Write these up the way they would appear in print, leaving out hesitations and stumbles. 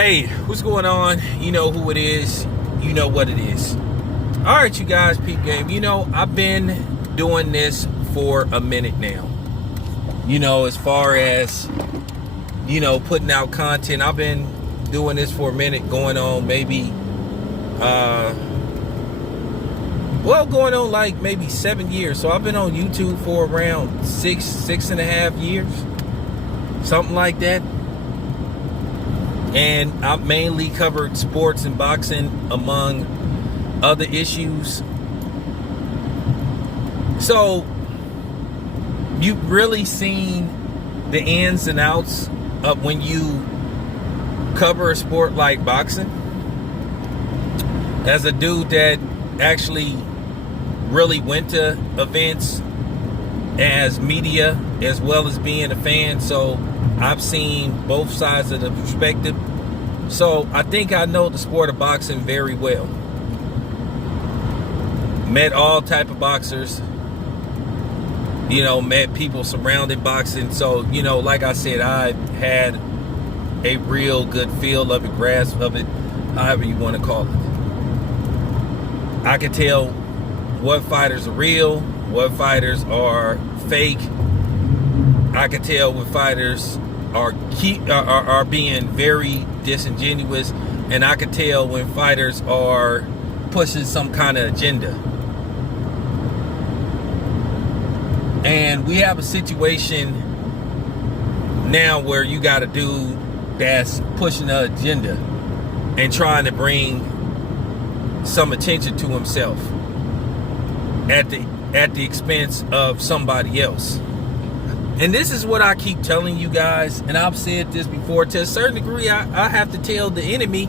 Hey, what's going on? You know who it is. You know what it is. All right, you guys, peep game. I've been doing this for a minute now. As far as, putting out content, I've been doing this for a minute, going on maybe, going on like maybe 7 years. So I've been on YouTube for around six and a half years, something like that. And I've mainly covered sports and boxing among other issues. So you've really seen the ins and outs of when you cover a sport like boxing. As a dude that actually really went to events as media as well as being a fan, so I've seen both sides of the perspective. So I think I know the sport of boxing very well. Met all type of boxers. Met people surrounding boxing. So, like I said, I had a real good feel of it, grasp of it, however you want to call it. I could tell what fighters are real, what fighters are fake. I could tell when fighters are being very disingenuous, and I could tell when fighters are pushing some kind of agenda. And we have a situation now where you got a dude that's pushing an agenda and trying to bring some attention to himself at the expense of somebody else. And this is what I keep telling you guys, and I've said this before. To a certain degree, I have to tell the enemy,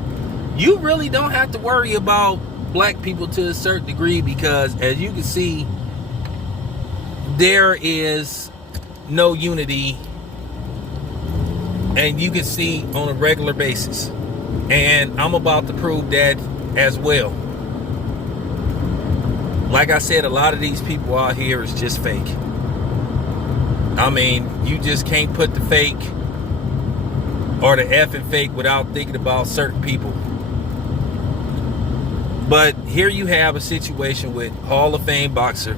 you really don't have to worry about black people to a certain degree, because as you can see, there is no unity, and you can see on a regular basis. And I'm about to prove that as well. Like I said, a lot of these people out here is just fake. I mean, you just can't put the fake or the F in fake without thinking about certain people. But here you have a situation with Hall of Fame boxer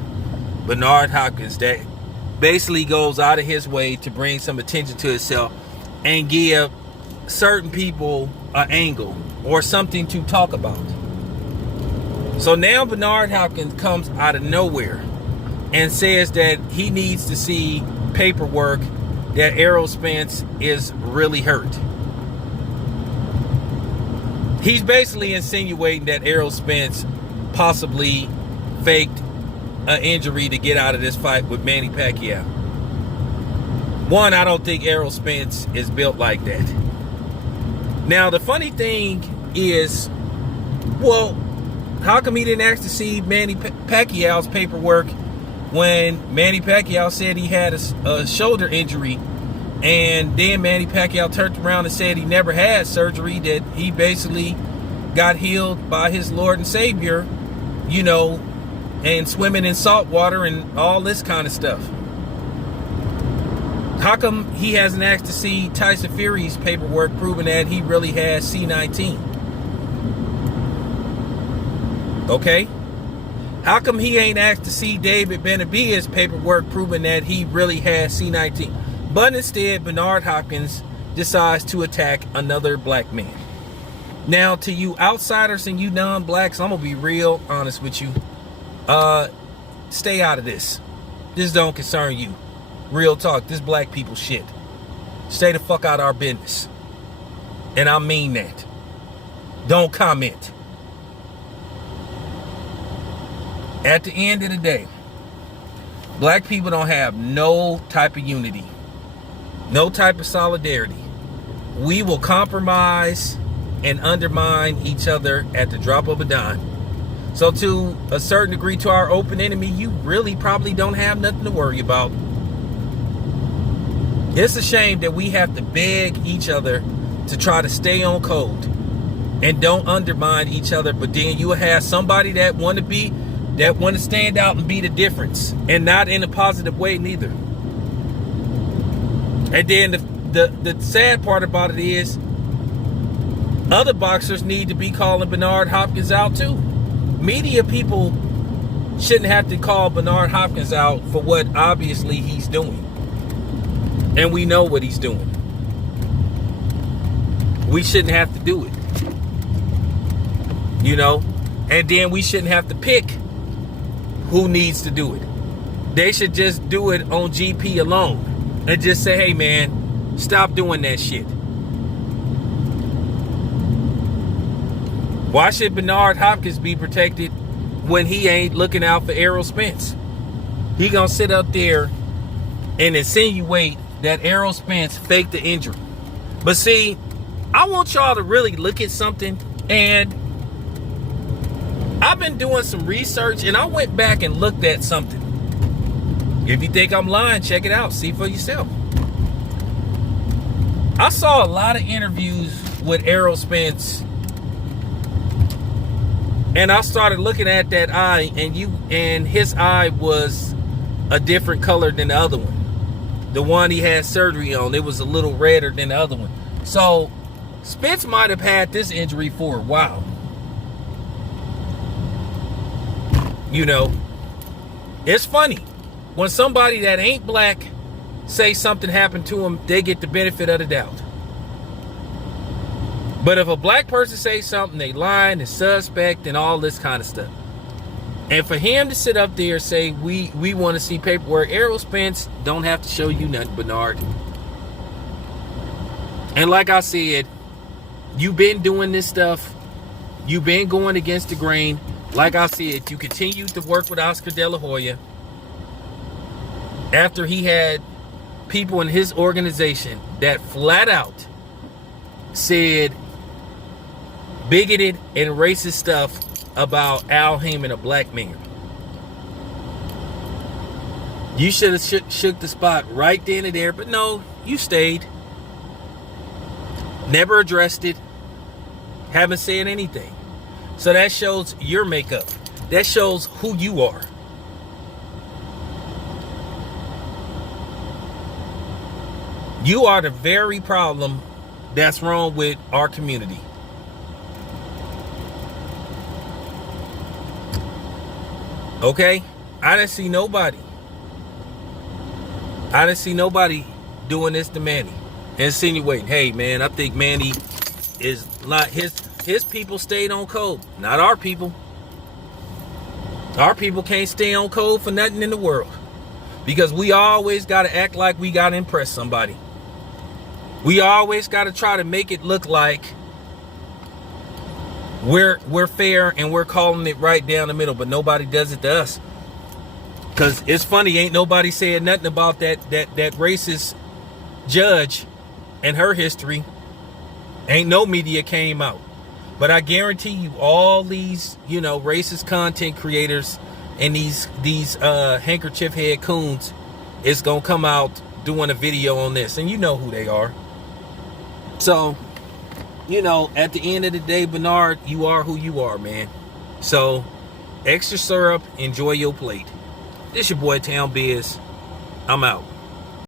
Bernard Hopkins that basically goes out of his way to bring some attention to himself and give certain people an angle or something to talk about. So now Bernard Hopkins comes out of nowhere and says that he needs to see paperwork that Errol Spence is really hurt. He's basically insinuating that Errol Spence possibly faked an injury to get out of this fight with Manny Pacquiao. One, I don't think Errol Spence is built like that. Now, the funny thing is, well, how come he didn't ask to see Manny Pacquiao's paperwork when Manny Pacquiao said he had a shoulder injury, and then Manny Pacquiao turned around and said he never had surgery, that he basically got healed by his Lord and Savior, and swimming in salt water and all this kind of stuff? How come he hasn't asked to see Tyson Fury's paperwork proving that he really has C19? Okay? How come he ain't asked to see David Benavidez's paperwork proving that he really has C19? But instead, Bernard Hopkins decides to attack another black man. Now, to you outsiders and you non-blacks, I'm going to be real honest with you. Stay out of this. This don't concern you. Real talk. This black people shit. Stay the fuck out of our business. And I mean that. Don't comment. At the end of the day, black people don't have no type of unity, no type of solidarity. We will compromise and undermine each other at the drop of a dime. So to a certain degree, to our open enemy, you really probably don't have nothing to worry about. It's a shame that we have to beg each other to try to stay on code and don't undermine each other. But then you have somebody that want to stand out and be the difference, and not in a positive way neither. And then the sad part about it is Other boxers need to be calling Bernard Hopkins out too. Media people shouldn't have to call Bernard Hopkins out for what obviously he's doing. And we know what he's doing. We shouldn't have to do it. You know? And then we shouldn't have to pick who needs to do it. They should just do it on GP alone. And just say, hey man, stop doing that shit. Why should Bernard Hopkins be protected when he ain't looking out for Errol Spence? He gonna sit up there and insinuate that Errol Spence faked the injury. But see, I want y'all to really look at something, and I've been doing some research and I went back and looked at something. If you think I'm lying, check it out, see for yourself. I saw a lot of interviews with Errol Spence, and I started looking at that eye, and his eye was a different color than the other one. The one he had surgery on, it was a little redder than the other one. So Spence might have had this injury for a while. You know, it's funny when somebody that ain't black say something happened to them, they get the benefit of the doubt. But if a black person says something, they lying and suspect and all this kind of stuff. And for him to sit up there and say, we want to see paperwork, Errol Spence don't have to show you nothing, Bernard. And like I said, you've been doing this stuff. You've been going against the grain. Like I said, you continued to work with Oscar De La Hoya after he had people in his organization that flat out said bigoted and racist stuff about Al Heyman, a black man. You should have shook the spot right then and there, but no, you stayed. Never addressed it. Haven't said anything. So that shows your makeup. That shows who you are. You are the very problem that's wrong with our community. Okay? I didn't see nobody doing this to Manny. Insinuating, hey man, I think Manny is not his people stayed on code. Not our people. Our people can't stay on code for nothing in the world. Because we always gotta act like we gotta impress somebody. We always gotta try to make it look like we're fair and we're calling it right down the middle, but nobody does it to us. Cause it's funny, ain't nobody saying nothing about that racist judge and her history. Ain't no media came out. But I guarantee you all these, racist content creators and these handkerchief head coons is gonna come out doing a video on this, and you know who they are. So, at the end of the day, Bernard, you are who you are, man. So, extra syrup, enjoy your plate. This your boy Town Biz. I'm out.